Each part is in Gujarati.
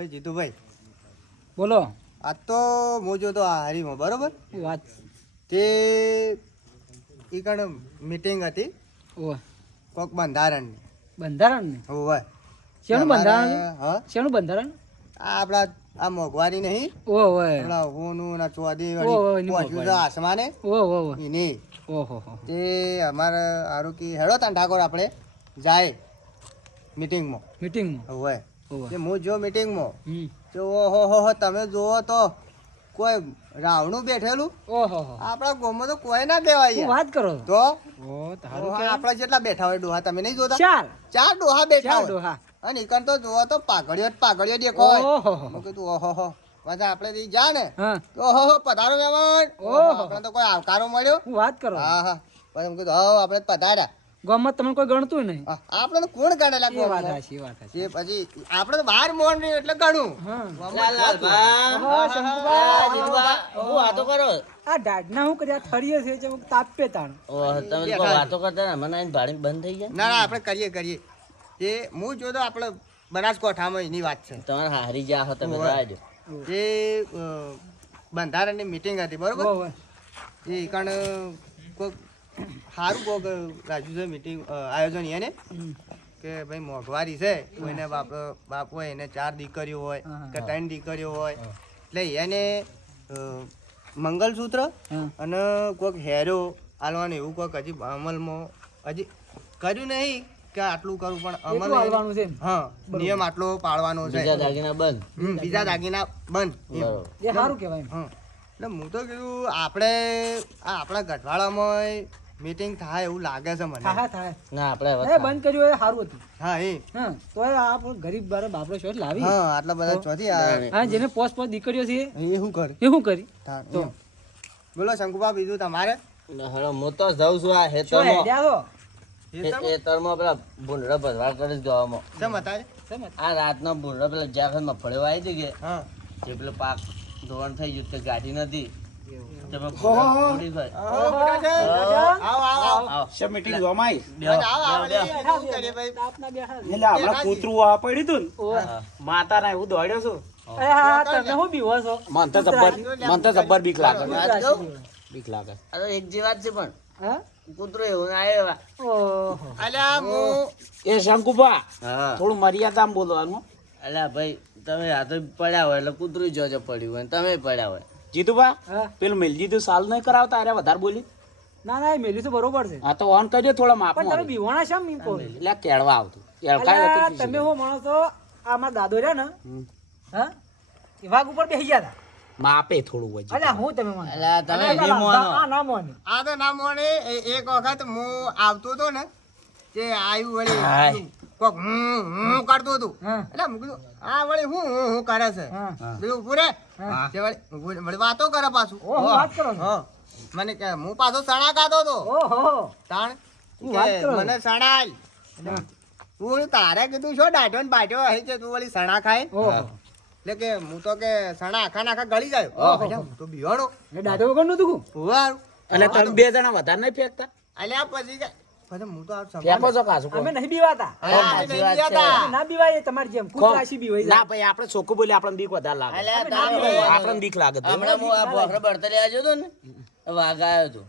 ભાઈ જીતુભાઈ બોલો. આ તો હું જોતો આ હારીમાં બરોબર વાત તે ઈ કણ મીટિંગ હતી ઓહ કોક બંધારણની. બંધારણ ને હોવે શેનું બંધારણ? હા શેનું બંધારણ? આ આપણા આ મોંઘવારી નહીં ઓહ ઓય આપણા હોનું ના ચોદી ઓહ, એની પહોંચ્યું છે મોંઘવારી. આસમાને ઓહ ઓહ એની ઓહો હો તે અમારે હારું કે હેડો તાન ઠાકોર આપણે જાય મીટિંગમાં. મીટિંગમાં હોવે ઓહ તે હું જો મીટિંગમાં હમ તો ઓહો હો તમે જુઓ તો કોઈ રાવણું બેઠેલું ઓહો હો આપણા ગામમાં તો કોઈ ના કહેવાય શું યાર. વાત કરો છો? તો ઓ તારું ડોહા કે આપણા જેટલા બેઠા હોય ડોહા તમે નહીં જોતા? ચાર ચાર ડોહા બેઠા ચાર હોય ડોહા અને ઈકણ તો જુઓ તો પાઘડીઓ દેખો હોય. ઓહો હો મેં કીધું ઓહો હો પાછા આપણે થી જા ને હા તો ઓહો હો પધારો મહેમાન. ઓહો. આપણે તો કોઈ આવકારો મળ્યો. શું વાત કરો છો? હા હા પછી મેં કીધું હા આપણે પધાર્યા. ગામમાં તમને કોઈ ગણતું નહીં. હા, આપણે તો કોણ કાઢેલા એ વાત ગામમાં? હાચી, એ વાત હાચી. તે પછી આપણે તો બહાર મોન રહ્યું એટલે ઘણું હા ગામમાં ઓહો, શંકુભા. હું વાતો કરો આ દાઢના હું કર્યા થળીએ છે જે તાપે તાણ ઓહ, તમે તો કોઈ વાતો કરતા ને મને આઈને ભાડી બંધ થઈ ગયા ના ના આપણે કરીએ તે હું જોતો આપણે બનાસકાંઠામાં એની વાત છે. તમારે હારી ગયા હો તમે ઓવે. રાજો જે બંધારણની મીટિંગ હતી બરોબર ઓહ ઓહ. એ કારણ કોઈક સારું કોઈક રાખ્યું છે મીટિંગ આયોજન એને હમ. કે ભાઈ મોંઘવારી છે કોઈને બાપ હોય એને 4 દીકરીઓ હોય હા. કે 3 દીકરીઓ હોય એટલે એને મંગલસૂત્ર હા અને કોઈક હેરો આલવાનું એવું કોઈક હજી અમલમાં હજી કર્યું નહીં કે આટલું કરવું પણ એટલું અમલ હાલવાનું છે એમ. હા નિયમ આટલો પાળવાનો છે. બીજા દાગીના બંધ બીજા દાગીના બંધ એમ. બરોબર એ સારું કહેવાય એમ. હા એટલે હું તો કીધું આપણે આપણા ગઢવાડામાં મીટિંગ થાય એવું લાગે છે મને. થાય થાય ના આપણે હવે એ બંધ કર્યું એ સારું હતું. હા એ હા તો આ ગરીબ બાર બાપડો શોટ લાવી હા આટલા બધા ચોથી આ હા જેને પોસ્ટ દીકરીઓ છે એ શું કરે એ શું કરી તો બોલો શંકુબા બીજું તમારે હવે હું તો જાઉં છું આ શું હેતરમાં હેડ્યા છો? હેતરમાં પેલા ભૂંડડા ભરવાડ કરી જ ગાવામાં શેમ અત્યારે સમજ. આ રાતના ભૂંડડા પેલા જ્યાં મફળીઓ આવી હતી કે હા જે પેલો પાક ધોવાણ થઈ ગયું તે ગાડી નથી તમે ઓહો. ભૂંડી ભાઈ આવો બેટા છે. આવો આવો આવો આવો શે મીટિંગ જોમાઈ બેહો, આવો આવો બેહો, એટલે બેહો. શું કરીએ ભાઈ? તાપના બેઠા છે. એટલે આપણા કૂતરું આ પડ્યું તું ને ઓય. હા. માતા ના એવું દોડ્યો છું અરે હા તમે શું બીવો છો? મન તો જબ્બર બીક લાગે વાત કહું? બીક લાગે અરે એક જે વાત છે પણ હા કૂતરો એવું ના આવ્યો ઓહો અલ્યા હું એ શંકુભા હા થોડું મર્યાદામાં બોલવાનું અલ્યા ભાઈ તમે હાથે પડ્યા હોય એટલે કૂતરું જોજો પડ્યું હોય ને તમે પડ્યા હોય જીતુભા હા પેલું મિલજી તું સાલ નહીં કરાવતા અરે વધારે બોલી ના ના એ મેલી તો બરોબર છે આ તો ઓન કરજો થોડા પણ તમે માપમાં બીવાણા શેમ એમ કહો? એટલે કેળવા આવતું અલ્યા, તમે હો માણસો આમાં દાદો રહ્યા ને હા એ વાઘ ઉપર બેસી ગયા હતા. માપે થોડું હોય અલ્યા હું તમે માનો અલ્યા તમે અલ્યા, નહીં મોનો. આ ના મોને આ તો ના મોને એક વખત હું આવતો હતો ને તે આવ્યું વળી હાય. કોક હું કરતો હતું હા એટલે મેં કીધું આ વળી હું કરે છે હા બીજું ઉભું રે હા. તે વળી વાતો કરે પાછું ઓહો વાત કરો છો હા મને કે હું પાછો સણા ખાતો હતો ઓહો તાણ શું વાત કે કરો? મને સણાલ હું તારે કીધું છો ડાઢો ને બાઢો અહીં છે તું વળી સણા ખાય ઓહો એટલે કે હું તો કે સણા આખા નાખા ગળી જાય ઓહો. અલ્યા, હું તો બિહાડો એ દાદો વગર નું તું હુવાર એટલે તમે બે જણા વધારે નહીં ફેંકતા અલ્યા પછી કે પછી હું તો આ ફેંકો છો કાશું અમે નહીં બીવાતા અલ્યા, અમે સાચી નહીં વાત છે. ગયા અમે ના બીવાય તમારી જેમ કૂતરાશી બીવાઈ ના જાય. ભાઈ આપણે ચોખ્ખું બોલે આપણને બીક વધારે લાગે અલ્યા અમે ના તારે બીવાય. આપણને બીક લાગે તો હમણાં હું આ ભોખરા બળતરે આવ્યો હતો ને વાઘ આવ્યો હતો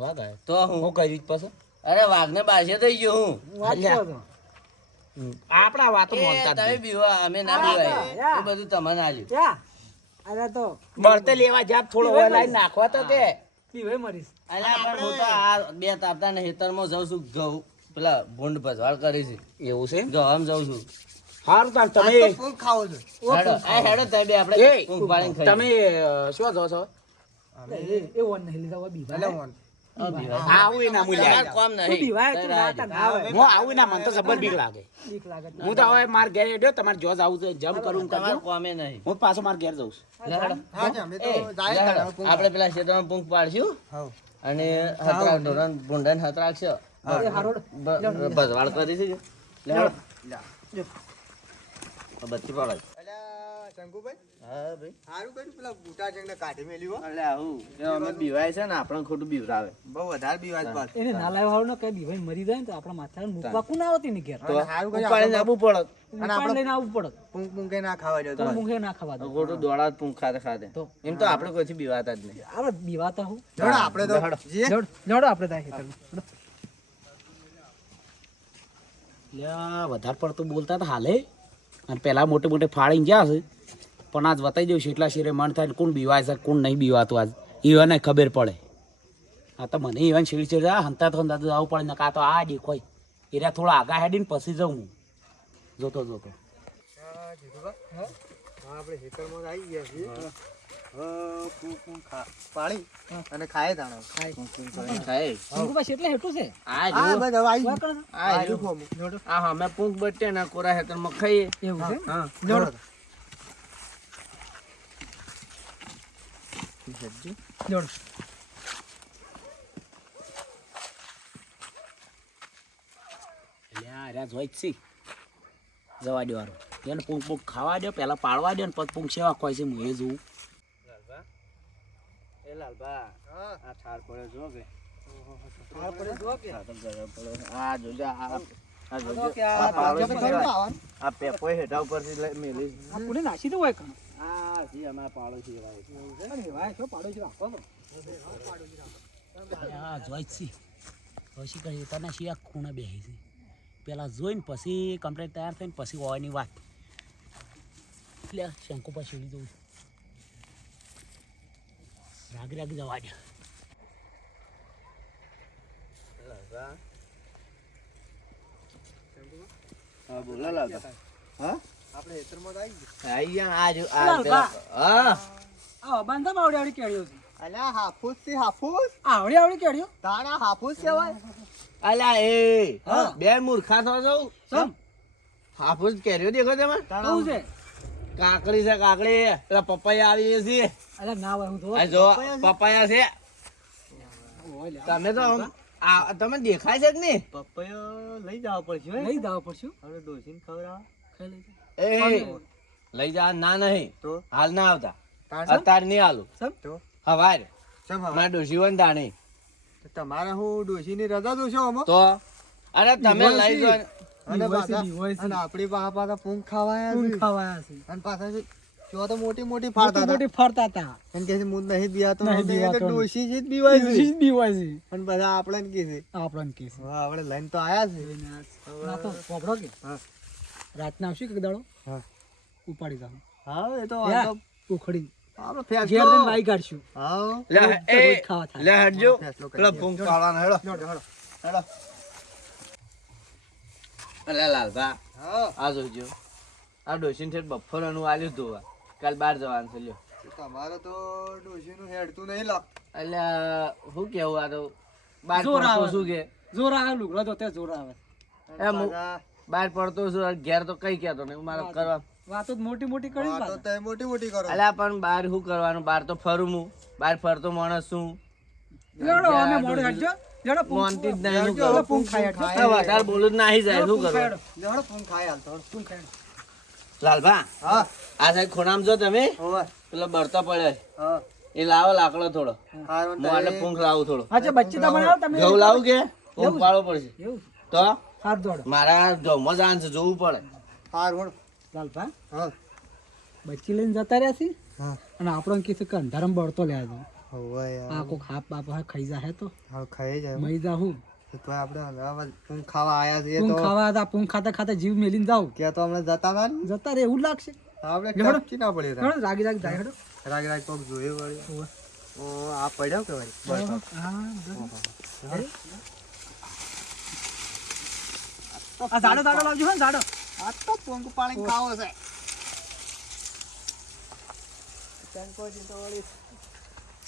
વાહ ગાય તો હું હું કહ્યું પછી અરે વાઘને બાસે થઈ ગયો હું હું વાત કરો છો. આપણા વાતો એ માનતા જ તમે નહીં. બીવા અમે ના હા, બીવાય યા. એ બધું તમને આલ્યું ક્યાં અરે તો બળતે લેવા જાત થોડો બીવાય ઓય લાઈન નાખવા તો તે બીવાય મરીશ અલ્યા પણ હું તો આ બે તાપતા ને હેતરમાં જાઉં છું ઘઉં પેલા ભૂંડ ભજવાળ કરી છે એવું છે ગવામ જાઉં છું સારું તાર આજ તો તમે ફૂલ ખાવો છે હેડો આ હેડો તમે બે આપણે એ, ઊંઘ પાડીને ખાઈએ. તમે શું જો છો એ વન નહીં લીધા હોય બીવાય. અલ્યા મોન. આ બીવાય. આવું એના મૂલ્ય તમારે કોમ તું નહીં બીવાય તું તારે નાતા ના આવે. હું આવું ના મને તો જબર બીક લાગે બીક લાગે છે. હું તો હવે માર ઘેર હેડ્યો તમારે જો આવું છે જમ કરું કરજો તમારે કોમે નહીં હું પાછો માર ઘેર જઉં છું લે હેડો. હા જી, અમે તો એ, જાય લે તારા હેડો. પૂંખ. આપણે પેલા ક્ષેત્રમાં પૂંખ પાડશું હાઉ. અને હતરા ઢોરણ ભૂંડાને હતરાકશો એ હારોડ. ભજવાળ કરી છે લે હેડો. લ્યા. બત્તી પાડો અલ્યા શંકુભાઈ હા ભાઈ સારું કર્યું પેલા બુટા જંગને કાઢી મેલ્યું હો. એટલે આવું એ અમે બીવાય છે ને આપણને ખોટું બીવરાવે બહુ વધારે બીવાજ પાછું. એને ના લાવ્યો હાવ ને કઈ બીવાઈ મરી જાય ને તો આપણા માથા મૂકવા કોણ આવતી ને ઘેર તો સારું કર્યું ઉપાડીને આપણે આવવું પડત ઉપાડ લઈને આવવું પડે પૂંક પૂંકે ના ખાવા તો જતો મૂંગે ના ખાવા દો ખોટું દોડા પૂંખ ખાતે ખાતે તો એમ તો આપણે કોઈથી બીવાતા જ નહીં આપણે બીવાતા હું જોડો આપણે તો જઈએ. જોડો આપણે ત્યાં ખેતરમાં લ્યા વધારે પડતું બોલતા હતા હાલે અને પેલા મોટે મોટે ફાળીને ગયા છે પણ આજ બતાવી દઉં છું એટલા શેરે મન થાય ને કોણ બીવાય છે કોણ નહીં બીવાતું આજ ઈવાને ખબર પડે આ તો મને ઈવાન શેડી શેડી હંતા તો આવું પડે ને કાં તો આ દેખોય એરા થોડા આગા હેડીને પછી જાઉં હું જોતો જોતો હા, જીતુભા. હા, આપણે ખેતરમાં આવી ગયા છીએ. પૂંક પૂંક પાડી અને ખાય દાણા. ખાય શંકુભાઈ એટલે હેઠું છે આ હા, જો બસ હવે આવી વાત ગયું. કરો. આ જો આ અમે પૂંખ બટે ને કોરા હેતરમાં ખાઈએ એવું છે હા જોડો. જોડો લ્યા અરે જોઈ જ છે જવા દેવાનું એને પૂંક પૂંક ખાવા દો પહેલાં પાડવા દો ને પછી પૂંક સેવા ખોય છે હું એ જોઉં એ લાલબા હા. આ ઠાર પડે જો કે આપણે જુઓ કે આ તો ગરમ પડે આ જોજો આ જોજો કે આ આ પાડો તમે ખરું છે. આવવાનું? આ પેપોય હેઠા ઉપરથી મેલી આ કોને નાસી દો હોય કણ આ જી અમારા પાડો છે અરે વાહ શું પાડો છે રાખો તો હા જોઈ જ છે પછી કહી તને શિયા ખૂણે બેસી છે પેલા જોઈને પછી કમ્પ્લેટ તૈયાર થઈને પછી હોવાની વાત એટલે શંકુ પછી જવું રાગ રાગ જવા દે હા બોલો લાલબા હા આપણે ખેતરમાં તો આવી ગયા. આઈ ગયા આ જો લાલબા. હા આ બાંધા આવડી આવડી કેળ્યો છે અલ્યા હાફૂસ થી હાફૂસ આવડી આવડી કેળ્યો તાણા હાફૂસ કહેવાય. અલા એ હા. બે મૂર્ખા થો જાઉં સમ હાફૂસ કેરીઓ દેખો તમે કેવું છે કાકડી છે કાકડી પેલા પપૈયા આવી છે અરે ના હોય હું તો આ જો પપૈયા છે ઓય લે. તમે તો આમ આ તમે દેખાય છે કે નહીં પપૈયો લઈ જવા પડશે હો. લઈ જાવ પડશું આપણે ડોસીને ખવડાવવા. ખાઈ લઈ જાવ. એ લઈ જા ના નહીં તો હાલ ના આવતા તાણ અત્યારે નહીં હાલું સમ તો હવારે ચમ હવે? મારા ડોશી વન દાણી તો તમારે હું ડોશીની રજા જોશો આમાં? તો અરે તમે લઈ જાઓ અને નિવાસી, પાછા નિવાસી. અને આપણી પાસે પાછા પૂંખ ખાવાયા ઊંઘ છે. ખાવાયા છે અને પાછા છે, જો તો મોટી મોટી ફાડતા મોટી હતા. મોટી ફરતા હતા એમ કે છે, હું નહીં બીવાતો. નહીં અમે બીવાતો. તો ડોશી જ બીવાય છે. શીશ બીવાય છે અને બધા આપણને કહે છે, આપણને કે છે હવે આપણે લઈને તો આયા છે. ના તો પોપડો કે હા. રાતના આવશે કે દાડો હા. ઉપાડી જાવ હા, એ તો યા, વાંધો. ઉખડી આપણે ઘેર ફેંસલો. જઈને વાઈ કાઢશું હા. લે એ રોજ ખાવા થાય. લે હટજો ફેંસલો કરી પેલા દે. ભૂંગ પાડવાનો હેડો હેડો, હેડો. હેડો અલે લાલભા હા. આ જોજો આ ડોશીને છે બફરનું આલ્યું ધોવા કાલ બહાર જવાનું છે લ્યો તમારે તો ડોશીનું હેડતું નહીં લાગતું. એટલે શું કેવું આ તો બહાર જોર પડતો આવે. શું કે જોર આવે લુગડો તો તે જોર આવે અને એમ હું- પાછા બહાર પડતો છું ઘેર તો કઈ કહેતો નહીં મારે કરવા વાતો જ મોટી મોટી કરી વાતો તો એ મોટી મોટી કરો. અલ્યા પણ બહાર શું કરવાનું બહાર તો ફરું હું બહાર ફરતો માણસ છું લેડો અમે મોડે હટજો લેડો મોનતી જ નહીં શું હેડજો, કરું પૂંખ ખાઈ હટજો. હા, વધારે બોલું જ નાહી જાય શું કરું લે, હેડો, પૂંખ ખાઈ હાલતો, હેડો. પૂંખ ખાઈ. લાલભા હા. આ સાઈડ ખૂણામાં જો તમે હોવે. પેલો બળતો પડે હા. એ લાવો લાકડો થોડો હારું, હું આને પૂંખ લાવું થોડો અચ્છા બચ્ચી તો બનાવો તમે ઘઉં લાવું કે પૂંખ પાડવો પડશે એવું તો હાથ દોડો મારા ઘઉંમાં જાન છે જોવું પડે હારું, હેડો. લાલભા હા. બચ્ચી લઈને જતા રહ્યા છે હા. અને આપણને કીધું કે અંધારામાં બળતો લે આવજો હોવે યાર. આ કોક હાફ બાપ ખાઈ જાય તો હારું, ખાઈ જાય. મઈ જાહું તો તોય આપણે હમણાં પૂંખ ખાવા આયા છીએ પૂંખ તો ખાવા હતા પૂંખ ખાતા ખાતા જીવ મેલીને જાવ ત્યાં તો હમણાં જતા હતા ને. જતા રે એવું લાગશે આપણે હેડો. ટપકી ના પડી હેડો, રાગી રાગી જાય હેડો રાગ રાગ કોક જોયું વળી. હોવે. ઓ આ પડ્યો કે વળી? બસ. હા, આ ઝાડો ઝાડો લાવજો હો ને, ઝાડો આ તો પૂંખ પાડીને ખાવો છે. શંકોજી તો વળી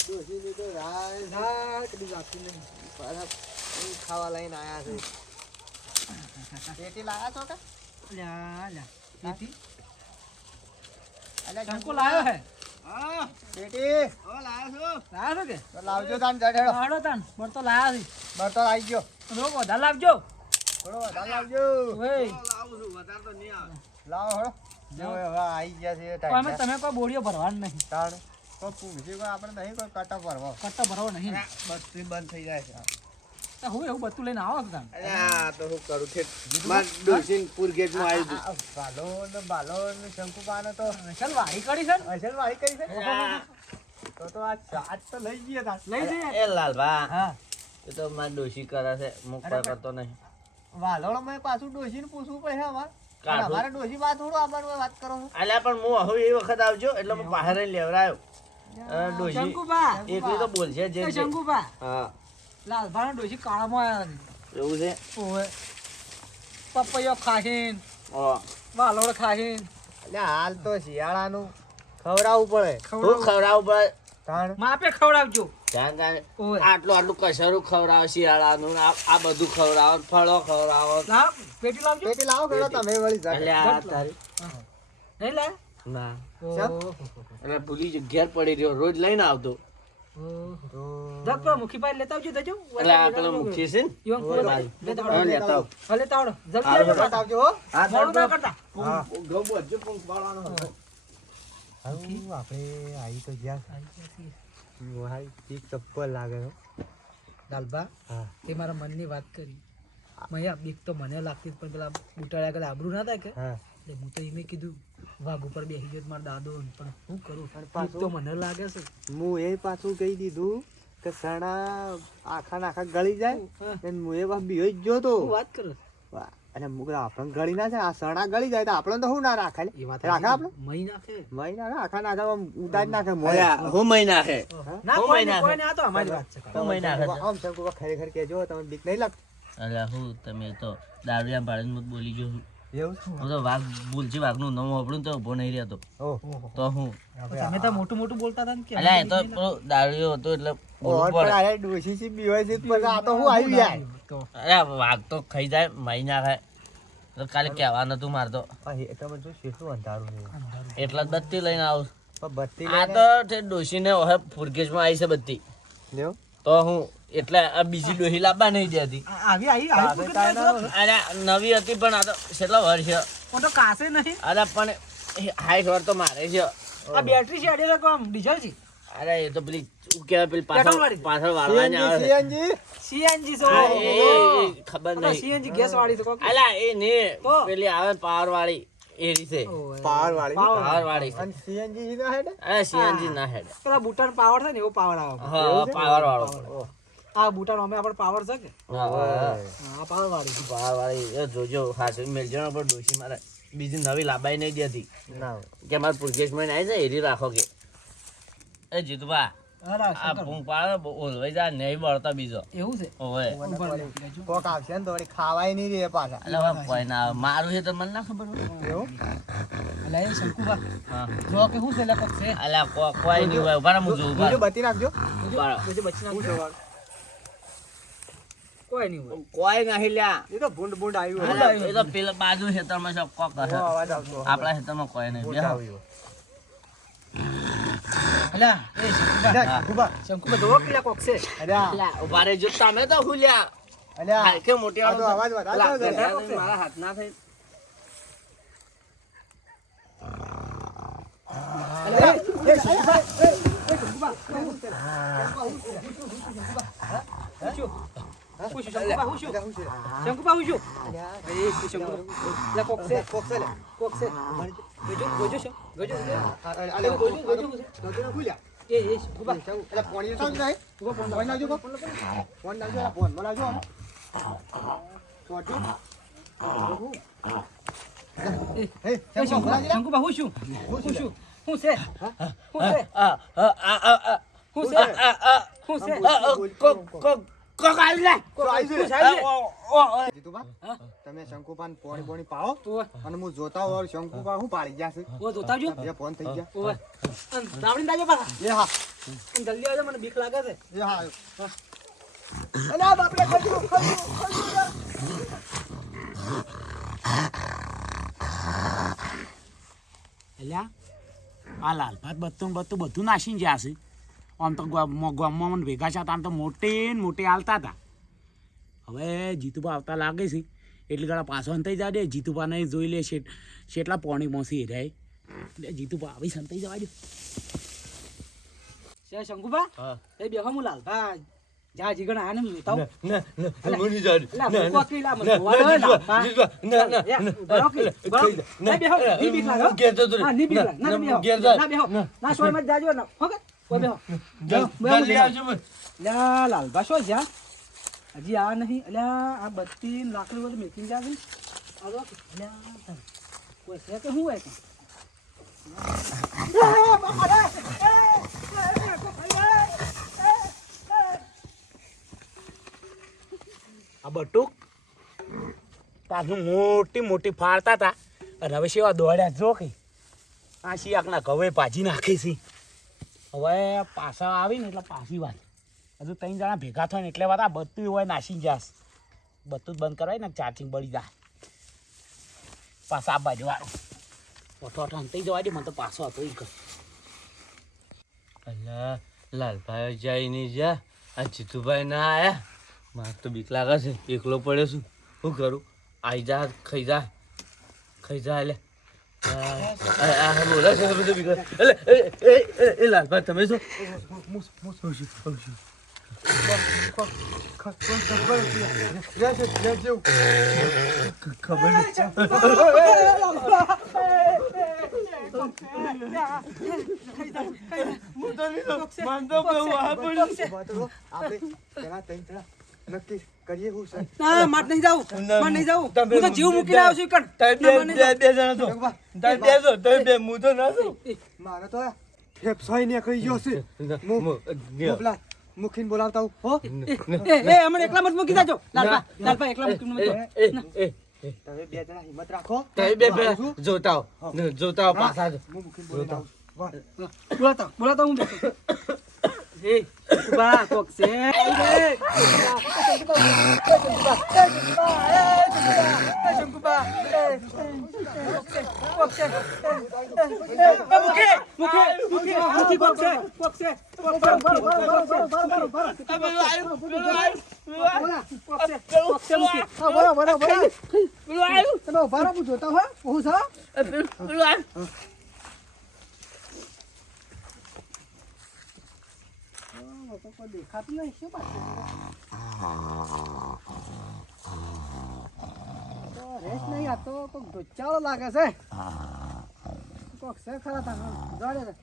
ડોશીની તો રાહ કદી જાતી નહીં. પાછા પૂંખ ખાવા લઈને આયા છે. પેટી લાયા છો કે? લ્યા લ્યા પેટી અલ્યા શંકો લાયો હે હા પેટી ઓ લાયો છું લાયો છો કે તો લાવજો તાન જડ હેડો. હાડો તાન બળ તો લાયા છે બરતો આવી ગયો. થોડો વધારે લાવજો થોડો વધારે લાવજો. ઓય લાવું છું વધારે લાવો હળો. જો હવે આઈ ગયા છે તો અમે ટાઈમ. તમે કોઈ બોડીઓ ભરવાનું નહીં, તાણ કોઈ પૂંછ્યું કોઈ આપણે નહીં કોઈ કટા ભરવા. કટ્ટો ભરવો નહીં. બસ બંધ થઈ જાય છે. તો હું એવું બધું લઈને આવો તમે. અલ્યા તો હું કરું છે માર ડોસીન પુરગેટમાં આવ્યું આ ભાલો ને બાલો ને શંકુપાને તો ચાલ વાહી કરી છે ને? અસલ વાળી કરી છે. તો આ ચાટ તો લઈ ગયા તા. લઈ જઈએ. એ લાલભા હા એ તો માર ડોસી કરે છે હું કોઈ કરતો નહીં વાલોડો મેં પાછું ડોશીને પૂછવું પડે અમારે. કાઢું. અમારે ડોશી વાત થોડું આવવાનું વાત કરો છો. અલ્યા પણ હું હવે એ વખત આવજો એટલે હું બહાર લેવડાયો ડોસી શંકુબા એકલી તો બોલશે જે એ શંકુબા હા લાલભાના ડોશી કાળામાં આવ્યા છે. એવું છે ઓવે પપૈયો ખાહીન ઓ વાલોડ ખાહીન એટલે હાલ તો શિયાળાનું ખવડાવવું પડે. હું ખવડાવું પડે તાણ માપે ખવડાવજો. ધ્યાન ધ્યાન ઓવે આટલું કસરું ખવડાવો શિયાળાનું આ બધું ખવડાવો ફળો ખવડાવો લાવ પેટી લાવજો. પેટી લાવો ખેડો તમે વળી જાઓ. અલ્યા તારી નહીં લે ના ચાલ. એટલે ભૂલી જ ઘેર પડી રહ્યો રોજ લઈને આવતો તો જગ પર મુખી પાસે લેતા આવજો દેજો. એટલે આ પેલો મુખી છે ને ઈવન ખોલો ભાઈ. લેતા હા, આવજો. લેતા આવ. હા, લેતા આવડો. જલ્દી હારું, આવજો. વાત આવજો હો. હા, મોડું ના કરતા. હા. ઘઉં બધું પંખ પાડવાનો હતો. હારું, આપણે આવી તો ગયા. હાઈ ઠીક ચપ્પલ લાગે હો. લાલભા હા. તે મારા મનની વાત કરી. મયા બીક તો મને લાગતી પણ પેલા બુટાળ્યા કદાચ આબરૂ ના થાય કે હા. એટલે હું તો એમે કીધું વાઘ ઉપર બેસી ગયો મારા દાદો પણ શું કરું પણ બીક પાછું- તો મને લાગે છે. હું એ પાછું કહી દીધું કે સણા આખા ને આખા ગળી જાય. હા. અને હું એ વાત બીજો જ જોતો. શું વાત કરો? વાહ. અને હું કીધું આપણને ગળી ના જાય, આ સણા ગળી જાય તો આપણે તો શું ના રાખે લે? એ વાત રાખે આપણે મહી નાખે. મહિના ના આખા નાખે આમ ઉતારી નાખે અલ્યા, હું મહિના છે ના હું કોઈ મહી નહીં, કોઈ નાખે. નહીં, આ તો અમારી વાત છે. હું મહી નાખે છે. આમ શંકુબા ખરેખર કહેજો તમે બીક નહીં લાગતી? અલ્યા હું તમે તો દારૂડિયા પાડીને હું બોલી ગયો છું. એવું હું તો વાઘ બોલছি વાઘનું નામ સાંભળ્યું ને તો ઉભો નહીં રહેતો ઓહો. તો હું તમે તો મોટું મોટું બોલતા હતા ને કે અલ્યા એ તો પેલો દારૂડિયો હતો એટલે બોલવું ઓર પડે. પણ અરે ડોશી સી બીવાય છે પછી આ તો હું આવી જાય. તો અલ્યા વાઘ તો ખાઈ જાય મહી નાખે તો કાલે કહેવા નતું મારતો તમે જો કેટલું અંધારું છે. એટલે જ બત્તી લઈને આવું પણ બત્તી આ તો તે ડોશીને હવે ફુરગેશમાં આવી છે બત્તી લ્યો. તો હું એટલે આ બીજી ડોહી લાવવા નહીં દેતી આવી આવી આવી કાસે પૂછ્યું તારે તો. અરે નવી હતી પણ આ તો કેટલા વર્ષ પણ તો કાસે નહીં. અરે પણ હાઈ વાર તો મારે છે આ બેટરી છે અડે રાખો આમ ડીઝલ છે. અરે એ તો પેલી શું કહેવાય પેલી પેટ્રોલ વાળી? પાછળ વાળવાની આવે છે. સીએનજી સીએનજી છે. હા, એ ખબર નહીં સીએનજી ગેસ વાળી છે કોક. અલા એ ને તો? પેલી આવે પાવર વાળી એ રીતે ઓય. પાવર વાળી પાવર વાળી અને સીએનજી ના હેડે. અરે સીએનજી ના હેડ પેલા બુટાનો પાવર થાય ને એવો પાવર આવે. હા પાવર વાળો આ બુટાનો અમે આપણે પાવર છે કે હા, હા, હા પાવર વાળી છે. પાવર વાળી એ જોજો હાસુ મેલજો ને પણ ડોશી મારે બીજી નવી લાબાઈ નહીં દેતી ના કે મારે પુરગેશ માં આવી જાય એરી રાખો કે એ જીતુભા અરે આ શંકર, ભૂંગ પાડે ઓલવાઈ જાય નહીં બળતા બીજો એવું છે. ઓવે ઉપર લેજો. કોક આવશે ને તો વળી ખાવાય નહીં રે પાછા. એટલે હવે કોઈ ના આવે. મારું છે તો મને ના ખબર હોય. એવું અલા એ શંકુબા હા જો કે હું છે લે કોક છે. અલ્યા કોઈ નહીં હોય ઉભા રહો, હું જોઉં ઉભા જોજો રહો. બત્તી નાખજો. ઉભા રહો. બીજું બચી નાખજો. કોઈ નહીં હોય. કોઈ નહીં લ્યા એ તો ભૂંડ ભૂંડ આવ્યું હોય. અલ્યા, એ તો પેલા બાજુ ખેતરમાં છે કોક હશે. બહુ અવાજ આવતો હોય. આપણા ખેતરમાં કોઈ નહીં ભૂંડ બેહો. આવ્યું. અલા એ શંકુબા જા, શંકુબા. શંકુબા જો કે લે કોક છે. અરે આ, અલ્યા, ઉભા રહેજો તમે તો હુલ્યા અરે આ, કે મોટી આ તો વાળો અવાજ વધારે અલા, આવે છે. ઘરે આવીને મારા હાથ ના થઈ અલા એ શંકુબા એ શંકુબા હું છું શંકુબા હું છું શું છે? શંકુબા હું છું અલ્યા, એ શંકુબા લે કોક છે કોક છે લે. કોક છે ગોજો ગોજો છે ગોજો અલ્યા, ગોજો ગોજો નહોતું ના ભૂલ્યા. એ શંકુબા અલ્યા, પોણી તો નહીં. પોણી લાવજો કોક. પોણી લાવજો, અલ્યા, પોણી લાવજો આમ. સોજો. હે, એ શંકુબા, બોલાવજો લે. શંકુબા હું છું હું છું હું છે હું છે આ આ આ આ હું છે આ આ હું છે કોક આવી લે તો આવી હું છે. છે જીતુભા, હા? તમે શંકુપાને પોણી પોણી પાવો ઓય અને હું જોતા હોઉં શંકુપા હું પાડી ગયા છે. ઓય જોતા આવજો બે ફોન થઈ ગયા. ઓય અન દાવડીને દાજો પાછા એ હા, અન જલ્દી આવજો મને બીક લાગે છે એ હા. અલ્યા, બાપરે, ખજૂર, ખજૂર. એટલે આ લાલભાત બધું નાસીને જ્યાં છે આમ તો ગામમાં મને ભેગા છે આમ તો મોટે ને મોટે હાલતા હતા હવે જીતુભા આવતા લાગે છે એટલે ગાળા પાછો અંતાઈ જા દે જીતુપાને જોઈ લે કેટલા પોણી મોસી રહ્યા એટલે જીતુપા આવી સંતાઈ જવા દે છે શંકુભા હા એ બેહો હું લાલભા જા જીગણ આને હું જોતા હું ના મુની જા લા કોકી લા મને લાલભા ના બેહો ની બીક લાગો ઘેર જતો રે હા ની બીક લાગ ના બેહો ઘેર જા ના બેહો ના સોય મત જાજો ના હોકે ઓય બેહો જલ્દી આવજો મત લા લાલભા શો જા હજી આ નહીં અલ્યા આ બત્તી લાકડી બધું મેકિંગ જાવી આવો અલ્યા કોઈ છે કે હું હોય આ બટુક પાછું મોટી મોટી ફાળતા હતા અને હવે સેવા દોડ્યા જો કે આ શિયાકના કવે પાછી નાખી છે હવે પાછા આવી ને એટલે પાછી વાત હજુ 3 જણા ભેગા થાય ને એટલે વાત આ બધું હોય નાસી જાસ બધું જ બંધ કરાય ને ચાર્જિંગ બળી જાય પાછા આ બાજુ વાળો ઓઠો ઓઠો અંતાઈ જવા દે મને તો પાછો હતો ઈ કર અલ્લા લાલભાઈ જાય નહીં જા આ જીતુભાઈ ના આયા મારે તો બીક લાગે છે એકલો પડ્યો છું શું કરું આઈ જા ખાઈ જા એટલે બોલા છે બધું બીક એટલે એ લાલભાઈ તમે શું ખબર નક્કી કરીએ હું સર ના માર નહીં જાઉં હું તો જીવ મૂકી લાવ્યો છું કણ બે જણા તો તમે બેસો તમે બે હું તો ના છું મારે તો ફેફસાઈ ને કહી ગયો છે મોકલા મુખીને બોલાવતા હું હો એ હમણાં એકલા મત મૂકી જાજો લાલભા એકલા મૂકી મત તમે બે જણા હિંમત રાખો તમે બે જોતા આવો પાછા જ હું મુખીને બોલાવું બોલાતા હું બેઠો એ બા કોક છે દેખાતું નહીં શું વાત રેસ નહીં આ તો કોક ધોચાળો લાગે છે કોક છે ખરા તા જોડે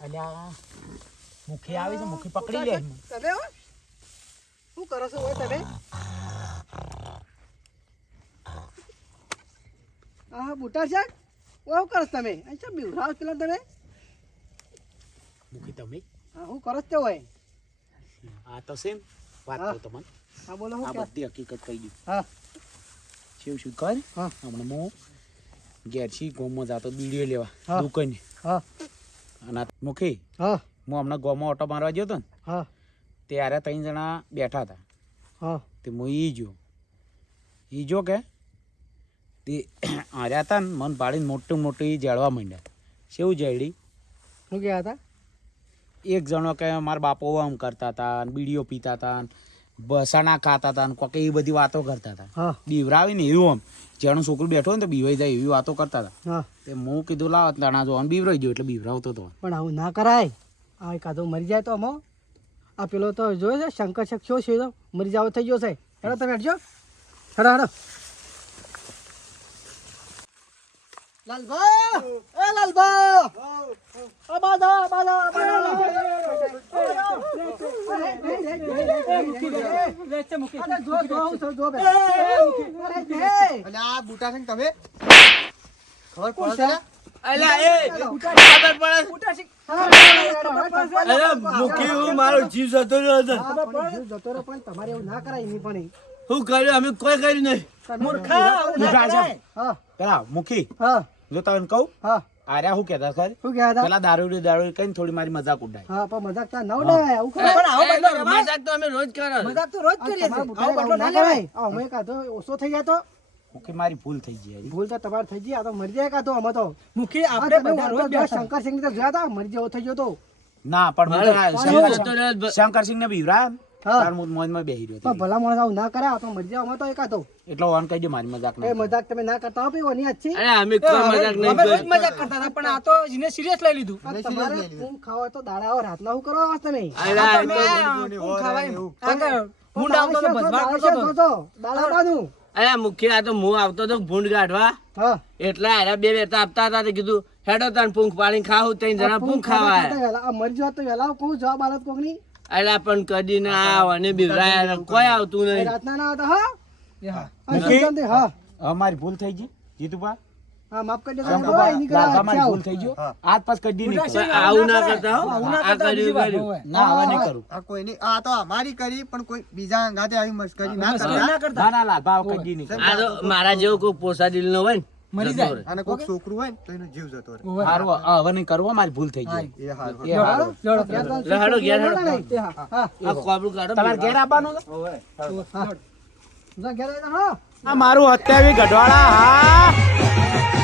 અલ્યા મુખી આવી છે મુખી પકડી લે તમે શું કરો છો ઓય તમે આ બુટા છે શું કરો તમે અચ્છા બીવરાવ પેલા તમે મુખી તમે હા હું કરો તે હોય આ તો સેમ વાત હા. તો તમને હા બોલો આ હું બધી હકીકત કહી દઉં હા શું કર હા. હમણાં હું ઘેરથી ગોમમાં જતો બીડીઓ લેવા હા. દુકાને હા અને મુખી હા હું હમણાં ગોમાં ઓટો મારવા ગયો હતો ને હા ત્યારે 3 જણા બેઠા હતા હા તે હું ઈ જો કે તે હાર્યા હતા ને મન પાડીને મોટી જાળવા માંડ્યા કેવું જાળી શું ગયા હતા એક જણો કે મારા બાપો આમ કરતા હતા ને બીડીઓ પીતા હતા ને બસાણા ખાતા હતા ને કોકે એવી બધી વાતો કરતા હતા હા બીવરાવી ને એવું આમ જેનું છોકરું બેઠો ને તો બીવાઈ જાય એવી વાતો કરતા હતા હા તે હું કીધું લાવ તણા જો બીવરાઈ ગયો એટલે બીવરાવતો હતો પણ આવું ના કરાય આ કાદો મરી જાય તો અમો આ પેલો તો જોયો છે શંકર શખ્યો છે તો મરી જાવ થઈ ગયો છે હેડો તમે હેડજો હેડો હેડો લાલભા એ લાલભા આ બુટા છે ને તમે ખબર પડે છે અલ્યા એ ખબર પડે અરે મુખી હું મારો જીવ જતો રહ્યો હતો જતો રહો પણ તમારે એવું ના કરાય એની પણ હું કર્યું અમે કોઈ કર્યું નહીં હા પેલા મુખી હા જો તને કહું હા આર્યા શું કહેતા ખર શું ગયા હતા પેલા દારૂ કઈ થોડી મારી મજાક ઉડાય હા પણ મજાક તો ના ઉડાય આવું કરે પણ આવો બદલો રમાય મજાક તો અમે રોજ કરો મજાક તો રોજ કરીએ છીએ આવો બદલો ના કરાય અમે કાધો ઓછો થઈ જાય તો મુખી મારી ભૂલ થઈ જાય ભૂલ તો તમારે થઈ ગઈ આ તો મરી જાય કાધો અમે તો મુખી આપણે બધા રોજ શંકર સિંહ ને તો જોયા હતા મરી જેવો થઈ ગયો તો ના પણ હું તો આ મારે જતો રહ્યો જ શંકરસિંહને બીવરા હા. તાર હું મોજમાં બેહી રહ્યો પણ હતો. ભલા માણસ આવું ના કરે આ તો મરી જાવ અમે તો એકાતો એટલો ઓન કહી દે મારી મજાક એ ના મજાક તમે ના કરતા હો ભાઈ ઓની अच्छी અરે અમે કોઈ મજાક નહીં અમે રોજ કરી મજાક કરતા હતા પણ આ તો એને સિરિયસ લઈ લીધું તમારે ઊંઘ ખાવા તો દાડા આવો રાતના હું કરવા વાસ્તે નહીં અરે આ તમે તો- ઊંઘ ખાવા એમ. ભૂંડ આવતો તો ભસભાટ કરતો તો. દાડા બાનું. અરે મુખ્ય આ તો હું આવતો તો ભૂંડ કાઢવા હા. એટલે અરે બે બેટા આપતા હતા તે કીધું હેડો તને પૂંખ પાડીને ખાવું તઈ જણા પૂંખ ખાવા આયા. વહેલા. આ મરી જાવ તો વહેલા કહું જવાબ આલત કોકની. અરે પણ કદી ના આવ અને બિવરાયા કોઈ આવતું એ નહીં. રાતના ના આવતા હા હા મૂકી? સુશાંત હા અમારી ભૂલ થઈ ગઈ જીતુભા હા માફ કરી દેજો શંકરભા, એની કરા દાદા મારી અચ્છા ભૂલ થઈ ગયો આજ પાસ કદી નહીં કરું. પણ આવું ના કરતા હો. આ કર્યું કર્યું. ના હવે નહીં કરું. આ કોઈની આ તો અમારી કરી પણ કોઈ બીજા અંગાતે આવી મસ્કરી ના કરતા ના ના લાલભા હવે કદી નહીં કરું. આ તો મારા જેવો કોઈ પોસા દિલ નો હોય ને મરી જતો જાય. રહે. અને કોઈક છોકરું હોય ને તો એનો જીવ જતો રહે હારું, હવે નહીં કરવું, મારી ભૂલ થઈ ગઈ. એ હારું. એ હારું. જોડો ઘેર તો હાડો, ઘેર હાડો. હા હા આ કોબળું કાઢો. તમારે ઘેર આવવાનું છે? હા જા ઘેર આવી જા, હા આ મારું હત્યાવી ગઢવાળા હા